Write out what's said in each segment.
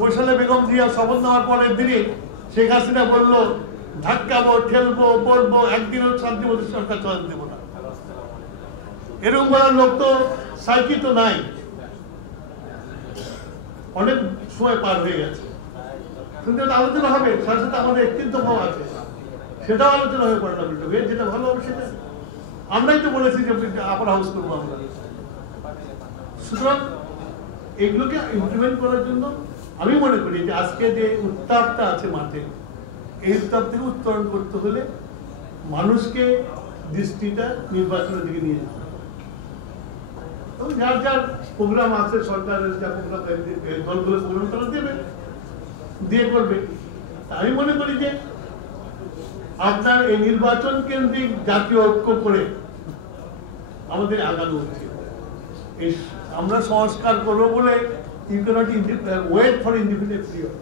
90 সালে বেগম জিয়া শপথ নেওয়ার পরের দিনে শেখ হাসিনা বলল ধাক্কাবো, ঠেলবো, পড়বো, একদিনও শান্তি মতো সরকার চালাতে দেবো না। এরকম বলার লোক তো সাইকি তো নাই, অনেক সময় পার হয়ে গেছে। কিন্তু আলোচনা হবে, সাথে সাথে আমাদের একত্রিত ভাব আছে, সেটাও আলোচনা হয়ে পার্লামেন্টে, যেটা ভালো হবে সেটা। আমরাই তো বলেছি যে আপার হাউস করবো আমরা। সুতরাং এগুলোকে ইমপ্লিমেন্ট করার জন্য আমি মনে করি যে আজকে যে উত্তাপটা আছে মাঠে, এই উত্তাপ থেকে উত্তরণ করতে হলে মানুষকে দৃষ্টিটা নির্বাচনের দিকে নিয়ে যেতে হবে। যার যার প্রোগ্রাম আছে, সরকারের যা প্রোগ্রাম, দলগুলো প্রোগ্রাম তারা দেবে, দিয়ে করবে। আমি মনে করি যে আপনার এই নির্বাচন কেন্দ্রিক জাতীয় ঐক্য করে আমাদের আগানো উচিত। আমরা সংস্কার করবো বলে you cannot wait for indefinite period.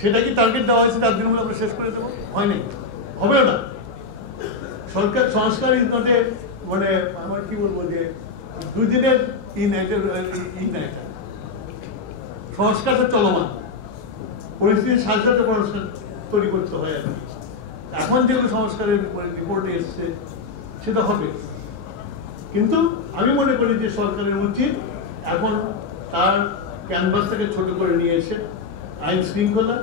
সেটা কি টার্গেট দেওয়া হয়েছে 4 দিন মধ্যে আমরা শেষ করে দেবো? হয় নাই, হবেও না। সরকার সংস্কার ইজ নট এ, মানে আমার কি বলবো যে 2 দিনের সংস্কারটা চলমান, পরিস্থিতির সাথে সাথে সংস্কার তৈরি করতে হয়। আর এখন যেগুলো সংস্কারের রিপোর্টে এসছে সেটা হবে, কিন্তু আমি মনে করি যে সরকারের উচিত এখন তার ক্যানভাসটাকে ছোট করে নিয়ে এসে আইন শৃঙ্খলা,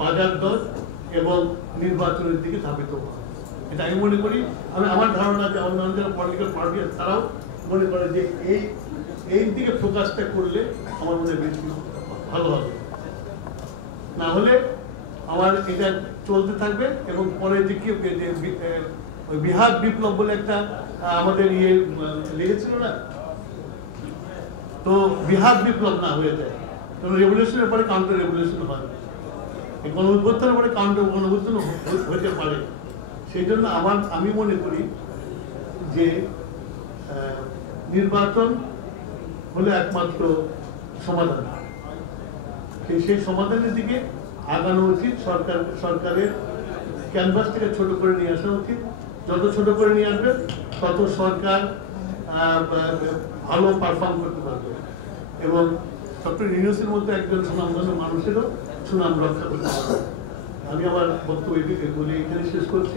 বাজার দর এবং নির্বাচনের দিকে ধাবিত হওয়া। এটা আমি মনে করি, আমার ধারণা যে অন্যান্য যারা পলিটিক্যাল পার্টি আছে তারাও মনে করে যে এই দিকে ফোকাসটা করলে আমার মনে বেশি ভালো হবে। না হলে আমার এটা চলতে থাকবে এবং পরে যে কি বিহার বিপ্লব বলে একটা আমাদের লেগেছিল না, তো বিহার বিপ্লব না হয়ে যায়, কারণ রেভলিউশনের পরে কাউন্টার রেভলিউশন হয়, গণঅভ্যুত্থানের পরে কাউন্টার গণঅভ্যুত্থান হতে পারে। সেই জন্য আমি মনে করি যে নির্বাচন হলে একমাত্র সমাধান, সেই সমাধানের দিকে আগানো উচিত। সরকারের ক্যানভাস থেকে ছোট করে নিয়ে আসা উচিত। যত ছোট করে নিয়ে আসবে তত সরকার ভালো পারফর্ম করতে পারবে এবং ডক্টর ইউনূসের মতো একজন সুনামধন্য মানুষেরও সুনাম রক্ষা করতে পারবে। আমি আমার বক্তব্য বলে এখানে শেষ করছি।